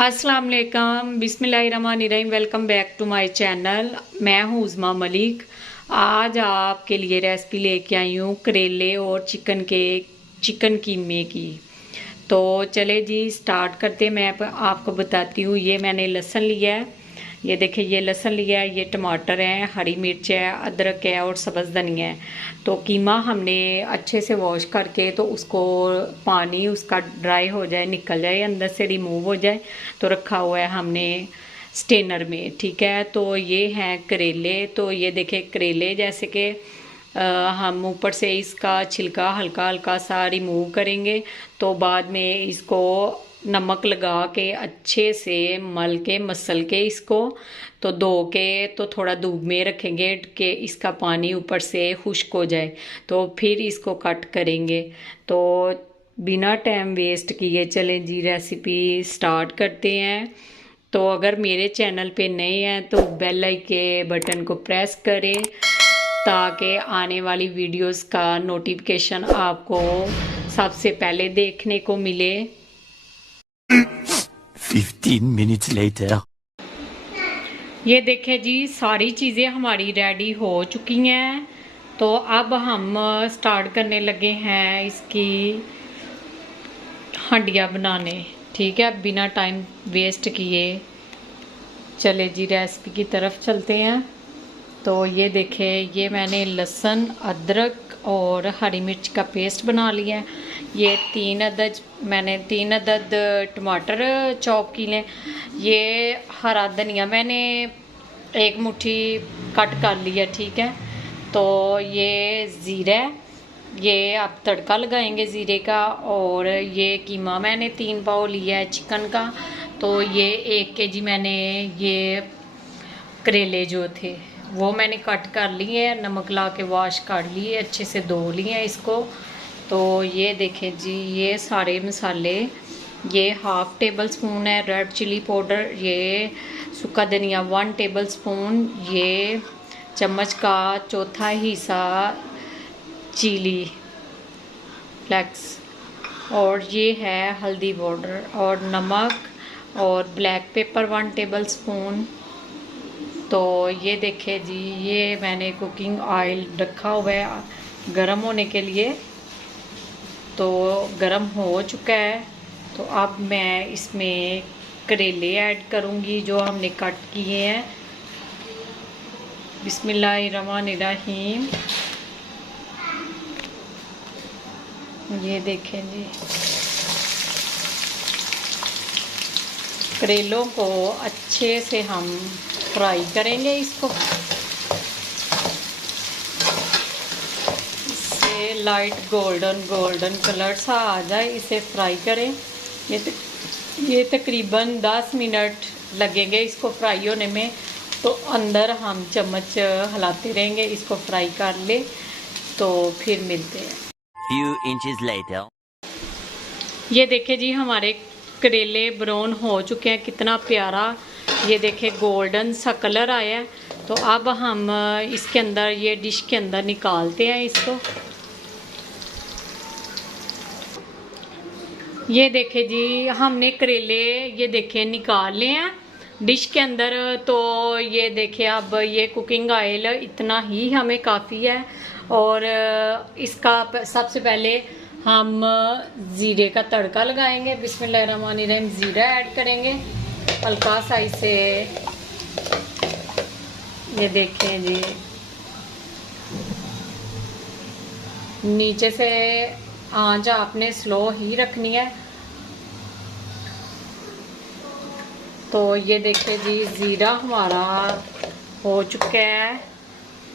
अस्सलाम वालेकुम बिस्मिल्लाहिर्रहमानिर्रहीम। Welcome back to my channel. मैं हूँ उज़मा मलिक। आज आपके लिए रेसिपी लेके आई हूँ करेले और चिकन कीमे की। तो चले जी स्टार्ट करते। मैं आपको बताती हूँ। ये मैंने लहसुन लिया है, ये देखिए ये लहसुन लिया है, ये टमाटर है, हरी मिर्च है, अदरक है और सब्ज़ धनिया है। तो कीमा हमने अच्छे से वॉश करके तो उसको पानी उसका ड्राई हो जाए, निकल जाए, अंदर से रिमूव हो जाए, तो रखा हुआ है हमने स्टेनर में। ठीक है, तो ये हैं करेले। तो ये देखे करेले जैसे कि हम ऊपर से इसका छिलका हल्का हल्का सा रिमूव करेंगे। तो बाद में इसको नमक लगा के अच्छे से मल के मसल के इसको तो धो के तो थोड़ा धूप में रखेंगे कि इसका पानी ऊपर से खुश्क हो जाए। तो फिर इसको कट करेंगे। तो बिना टाइम वेस्ट किए चलें जी रेसिपी स्टार्ट करते हैं। तो अगर मेरे चैनल पे नए हैं तो बेल आइकन के बटन को प्रेस करें ताकि आने वाली वीडियोस का नोटिफिकेशन आपको सबसे पहले देखने को मिले। 15 minutes later. ये देखें जी सारी चीज़ें हमारी रेडी हो चुकी हैं। तो अब हम स्टार्ट करने लगे हैं इसकी हंडिया बनाने। ठीक है, बिना टाइम वेस्ट किए चले जी रेसिपी की तरफ चलते हैं। तो ये देखें ये मैंने लहसुन अदरक और हरी मिर्च का पेस्ट बना लिया है। ये मैंने 3 अदद टमाटर चॉप की लें। ये हरा धनिया मैंने 1 मुट्ठी कट कर लिया। ठीक है, तो ये ज़ीरा, ये आप तड़का लगाएंगे ज़ीरे का। और ये कीमा मैंने 3 पाव लिया है चिकन का। तो ये 1 kg मैंने ये करेले जो थे वो मैंने कट कर लिए हैं, नमक ला के वॉश कर लिए, अच्छे से धो लिए हैं इसको। तो ये देखें जी ये सारे मसाले, ये 1/2 टेबल स्पून है रेड चिली पाउडर, ये सूखा धनिया 1 टेबल स्पून, ये चम्मच का चौथा हिस्सा चिली फ्लेक्स, और ये है हल्दी पाउडर और नमक और ब्लैक पेपर 1 टेबल स्पून। तो ये देखें जी ये मैंने कुकिंग ऑयल रखा हुआ है गरम होने के लिए। तो गरम हो चुका है। तो अब मैं इसमें करेले ऐड करूँगी जो हमने कट किए हैं। बिस्मिल्लाहिर्रहमानिर्रहीम। ये देखें जी करेलों को अच्छे से हम फ्राई करेंगे। इसको इससे लाइट गोल्डन कलर सा आ जाए, इसे फ्राई करें। ये तकरीबन 10 मिनट लगेंगे इसको फ्राई होने में। तो अंदर हम चम्मच हिलाते रहेंगे, इसको फ्राई कर ले। तो फिर मिलते हैं। Few inches later. ये देखें जी हमारे करेले ब्राउन हो चुके हैं, कितना प्यारा ये देखें गोल्डन सा कलर आया है। तो अब हम इसके अंदर ये डिश के अंदर निकालते हैं इसको। ये देखें जी हमने करेले ये देखें निकाल लिए हैं डिश के अंदर। तो ये देखें अब ये कुकिंग ऑयल इतना ही हमें काफ़ी है। और इसका सबसे पहले हम ज़ीरे का तड़का लगाएंगे। बिस्मिल्लाहिर्रहमानिर्रहीम। ज़ीरा ऐड करेंगे हल्का सा इसे। ये देखें जी नीचे से आंच आपने स्लो ही रखनी है। तो ये देखें जी ज़ीरा हमारा हो चुका है।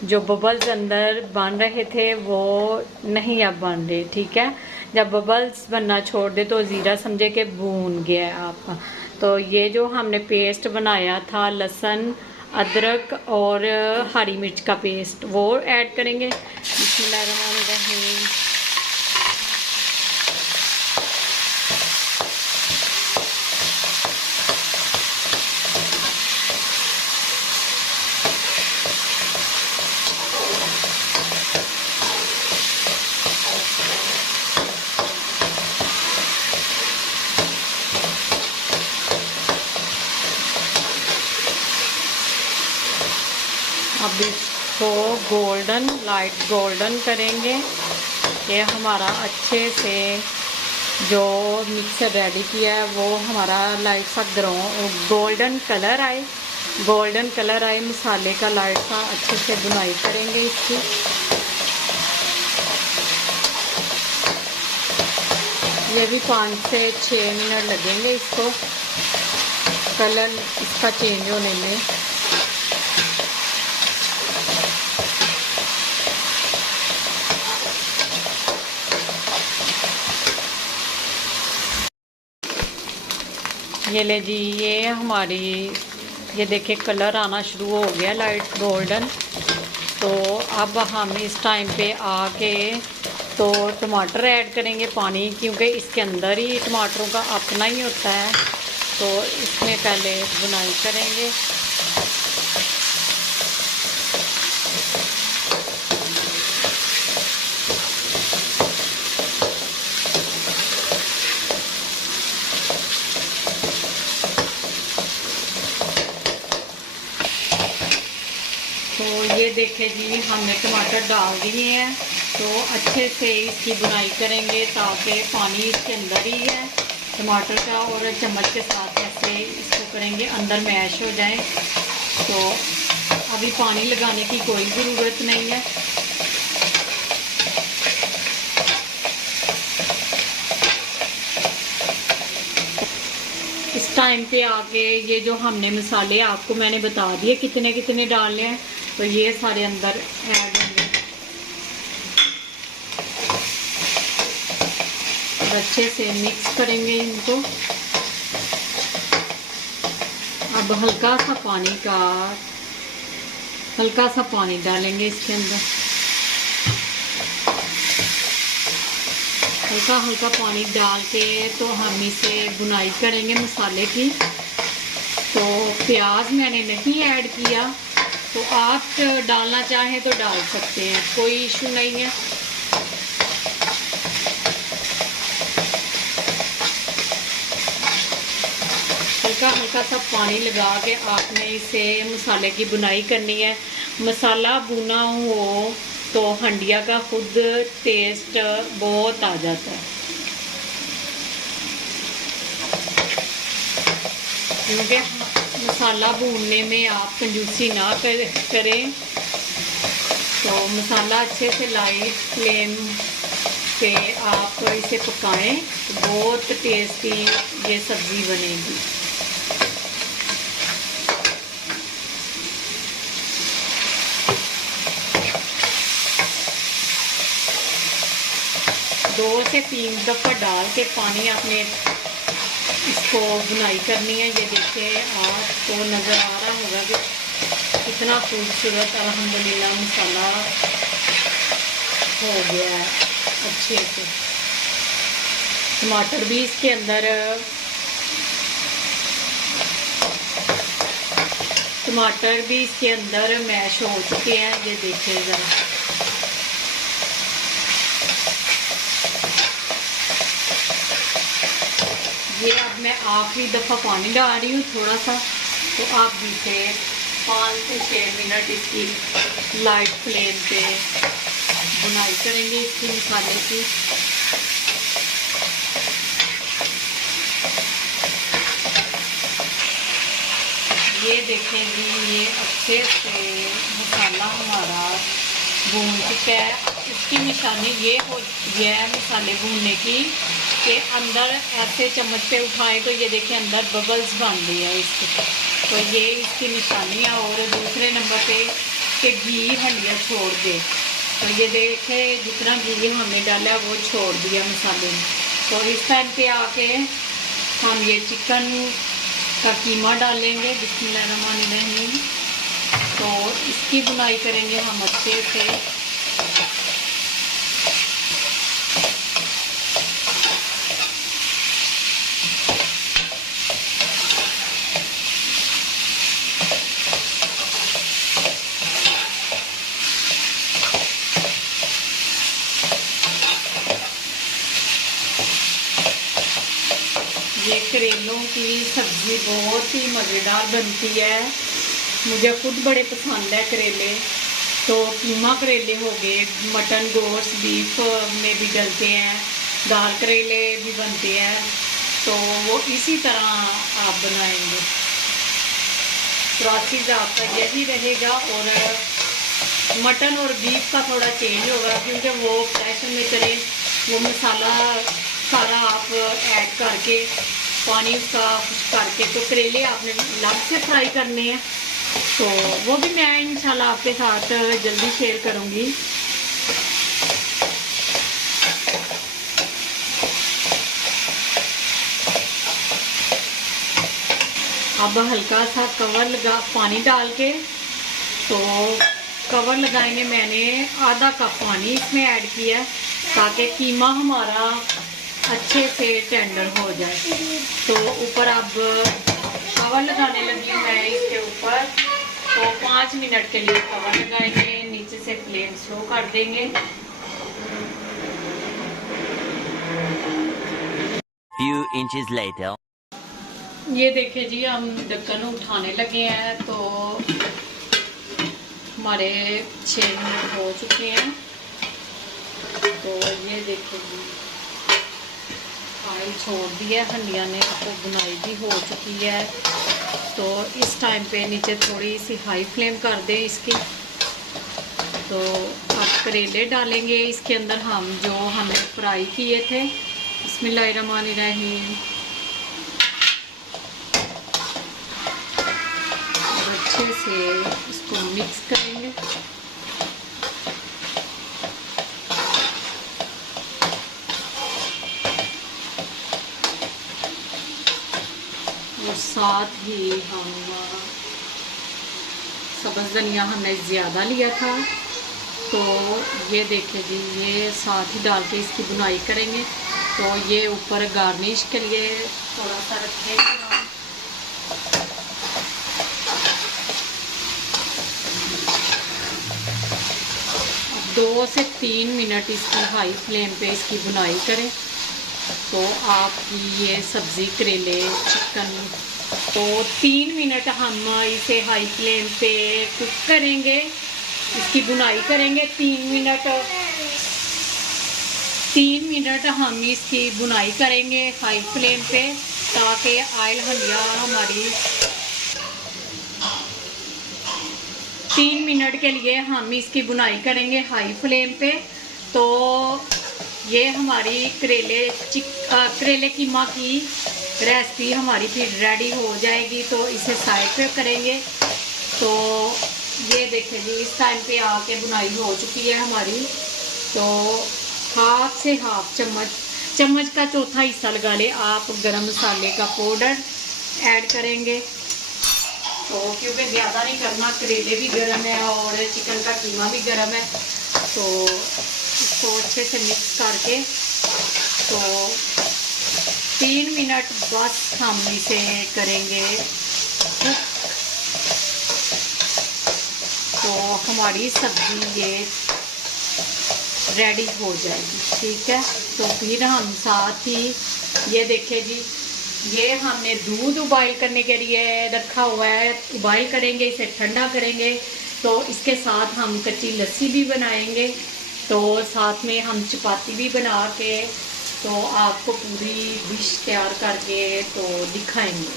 जो बबल्स अंदर बन रहे थे वो नहीं अब बन रहे। ठीक है, जब बबल्स बनना छोड़ दे तो ज़ीरा समझे कि भून गया है आपका। तो ये जो हमने पेस्ट बनाया था लहसुन अदरक और हरी मिर्च का पेस्ट वो ऐड करेंगे। बिस्मिल्लाहिर्रहमानिर्रहीम। अब इसको गोल्डन, लाइट गोल्डन करेंगे। ये हमारा अच्छे से जो मिक्सर रेडी किया है वो हमारा लाइट सा गोल्डन कलर आए, गोल्डन कलर आए मसाले का, लाइट सा अच्छे से बुनाई करेंगे इसकी। ये भी 5 से 6 मिनट लगेंगे इसको कलर इसका चेंज होने में। ये ले जी, ये हमारी ये देखिए कलर आना शुरू हो गया लाइट गोल्डन। तो अब हम इस टाइम पे आके तो टमाटर ऐड करेंगे पानी, क्योंकि इसके अंदर ही टमाटरों का अपना ही होता है। तो इसमें पहले बुनाई करेंगे। तो ये देखें जी, हमने टमाटर डाल दिए हैं। तो अच्छे से इसकी बुनाई करेंगे ताकि पानी इसके अंदर ही है टमाटर का, और चम्मच के साथ ऐसे इसको करेंगे अंदर मैश हो जाए। तो अभी पानी लगाने की कोई ज़रूरत नहीं है। इस टाइम पे आके ये जो हमने मसाले आपको मैंने बता दिए कितने कितने डालने हैं, तो ये सारे अंदर ऐड होंगे। अच्छे से मिक्स करेंगे इनको। अब हल्का सा पानी डालेंगे इसके अंदर। हल्का पानी डाल के तो हम इसे बुनाई करेंगे मसाले की। तो प्याज मैंने नहीं ऐड किया, तो आप डालना चाहें तो डाल सकते हैं, कोई इशू नहीं है। हल्का सा पानी लगा के आपने इसे मसाले की बुनाई करनी है। मसाला भुना हो तो हंडिया का खुद टेस्ट बहुत आ जाता है, क्योंकि मसाला भूनने में आप कंजूसी ना करें। तो मसाला अच्छे से लाइट फ्लेम पे आप इसे पकाएं, तो बहुत टेस्टी ये सब्ज़ी बनेगी। दो से 3 दफ़ा डाल के पानी आपने इसको बुनाई करनी है। ये देखिए आपको नज़र आ रहा होगा कि कितना खूबसूरत अल्हम्दुलिल्लाह मसाला हो गया है अच्छे से। टमाटर भी इसके अंदर मैश हो चुके हैं। ये देखिए ज़रा, ये अब मैं आखिरी दफ़ा पानी डाल रही हूँ थोड़ा सा। तो आप भी से 5 से 6 मिनट इसकी लाइट फ्लेम पे बुनाई करेंगे इसकी मसाले की। ये देखें जी, ये अच्छे से मसाला हमारा भून चुका है। इसकी निशानी ये है मसाले भूनने की कि अंदर ऐसे चम्मच पे उठाएं तो ये देखिए अंदर बबल्स बन रही है इसके। तो ये इसकी निशानी है। और दूसरे नंबर पे कि घी हंडिया छोड़ दे। तो ये देखे जितना घी हमने डाला वो छोड़ दिया मसाले में। तो इस टाइम पे आके हम ये चिकन का कीमा डालेंगे, बिस्मिल्लाहिर्रहमानिर्रहीम। तो इसकी बुनाई करेंगे हम अच्छे से। ये करेलों की सब्ज़ी बहुत ही मज़ेदार बनती है। मुझे खुद बड़े पसंद है करेले। तो कीमा करेले हो गए, मटन गोश्त बीफ में भी डलते हैं, दाल करेले भी बनते हैं। तो वो इसी तरह आप बनाएंगे, प्रोसेस आपका यही रहेगा। और मटन और बीफ का थोड़ा चेंज होगा, क्योंकि वो प्रेशर में चले, वो मसाला सारा आप ऐड करके पानी उसका कुछ करके, तो करेले आपने अलग से फ्राई करने हैं। तो वो भी मैं इंशाल्लाह आपके साथ जल्दी शेयर करूँगी। अब हल्का सा कवर लगा पानी डाल के, तो कवर लगाएंगे। मैंने आधा कप पानी इसमें ऐड किया है ताकि कीमा हमारा अच्छे से टेंडर हो जाए। तो ऊपर अब कवर लगाने लगी हूँ मैं इसके ऊपर। तो 5 मिनट के लिए कवर लगाएंगे, नीचे से फ्लेम स्लो कर देंगे। Few inches later. ये देखिए जी, हम ढक्कन उठाने लगे हैं। तो हमारे 6 मिनट हो चुके हैं। तो ये देखिए जी, ऑयल छोड़ दिया हंडिया ने, तो बुनाई भी हो चुकी है। तो इस टाइम पे नीचे थोड़ी सी हाई फ्लेम कर दें इसकी। तो अब करेले डालेंगे इसके अंदर, हम जो हमने फ्राई किए थे। बिस्मिल्लाहिर्रहमानिर्रहीम। अच्छे से इसको मिक्स करेंगे। और साथ ही हम सब्ज़ धनिया हमने ज़्यादा लिया था, तो ये देखिए जी, ये साथ ही डाल के इसकी बुनाई करेंगे। तो ये ऊपर गार्निश के लिए थोड़ा सा रखेंगे हम। 2 से 3 मिनट इसकी हाई फ्लेम पे इसकी बुनाई करें। तो आपकी ये सब्ज़ी करेले चिकन, तो 3 मिनट हम इसे हाई फ्लेम पे कुक करेंगे, इसकी बुनाई करेंगे। 3 मिनट हम इसकी बुनाई करेंगे हाई फ्लेम पे, ताकि ऑयल हंडिया हमारी 3 मिनट के लिए हम इसकी बुनाई करेंगे हाई फ्लेम पे। तो ये हमारी करेले कीमा की रेसिपी हमारी फिर रेडी हो जाएगी। तो इसे साइड पे करेंगे। तो ये देखिए जी, इस टाइम पे आके बुनाई हो चुकी है हमारी। तो हाफ से हाफ चम्मच का चौथा हिस्सा लगा ले आप गरम मसाले का पाउडर ऐड करेंगे। तो क्योंकि ज़्यादा नहीं करना, करेले भी गर्म है और चिकन का कीमा भी गर्म है। तो इसको अच्छे से मिक्स करके, तो 3 मिनट बस हम इसे करेंगे कुक। तो हमारी सब्ज़ी ये रेडी हो जाएगी, ठीक है। तो फिर हम साथ ही ये देखिए जी, ये हमने दूध उबाइल करने के लिए रखा हुआ है, उबाइल करेंगे, इसे ठंडा करेंगे। तो इसके साथ हम कच्ची लस्सी भी बनाएंगे। तो साथ में हम चपाती भी बना के तो आपको पूरी डिश तैयार करके तो दिखाएंगे।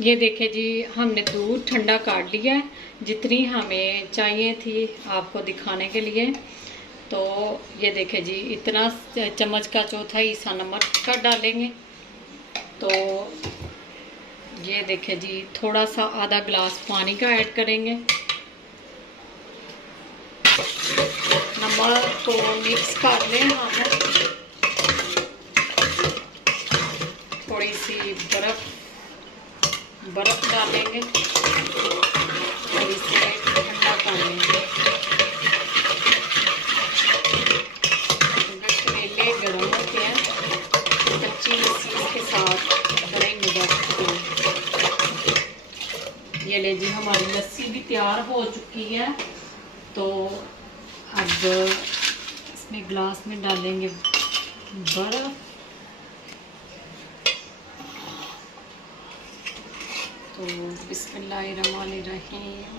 ये देखिए जी, हमने दूध ठंडा काट लिया है, जितनी हमें चाहिए थी आपको दिखाने के लिए। तो ये देखिए जी, इतना चम्मच का चौथा हिस्सा नमक का डालेंगे। तो ये देखिए जी, थोड़ा सा आधा ग्लास पानी का ऐड करेंगे। नमक को मिक्स कर लें हम। थोड़ी सी बर्फ डालेंगे और इसे ठंडा कर लेंगे। करेले गर्म होते हैं, कच्ची लस्सी के साथ करेंगे बस। ये ले जी, हमारी लस्सी भी तैयार हो चुकी है। तो अब इसमें ग्लास में डालेंगे बर्फ। तो बिस्मिल्लाहिर्रहमानिर्रहीम।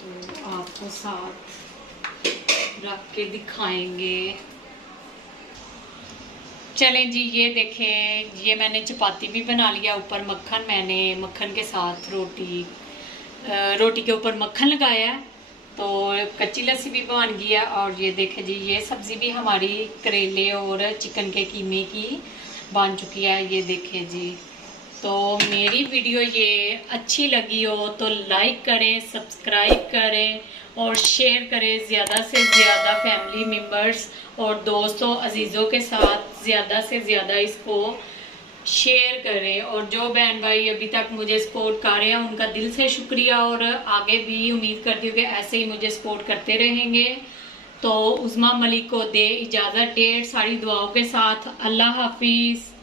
तो आपको साथ रख के दिखाएंगे। चलें जी, ये देखें, ये मैंने चपाती भी बना लिया। ऊपर मक्खन, मैंने मक्खन के साथ रोटी के ऊपर मक्खन लगाया है, तो कच्ची लस्सी भी बन गई है। और ये देखें जी, ये सब्ज़ी भी हमारी करेले और चिकन के कीमे की बन चुकी है। ये देखें जी, तो मेरी वीडियो ये अच्छी लगी हो तो लाइक करें, सब्सक्राइब करें और शेयर करें ज़्यादा से ज़्यादा फैमिली मेम्बर्स और दोस्तों अजीज़ों के साथ ज़्यादा से ज़्यादा इसको शेयर करें। और जो बहन भाई अभी तक मुझे सपोर्ट कर रहे हैं उनका दिल से शुक्रिया, और आगे भी उम्मीद करती हूँ कि ऐसे ही मुझे सपोर्ट करते रहेंगे। तो उस्मा मलिक को दे इजाज़त, ढेर सारी दुआओं के साथ। अल्लाह हाफिज़।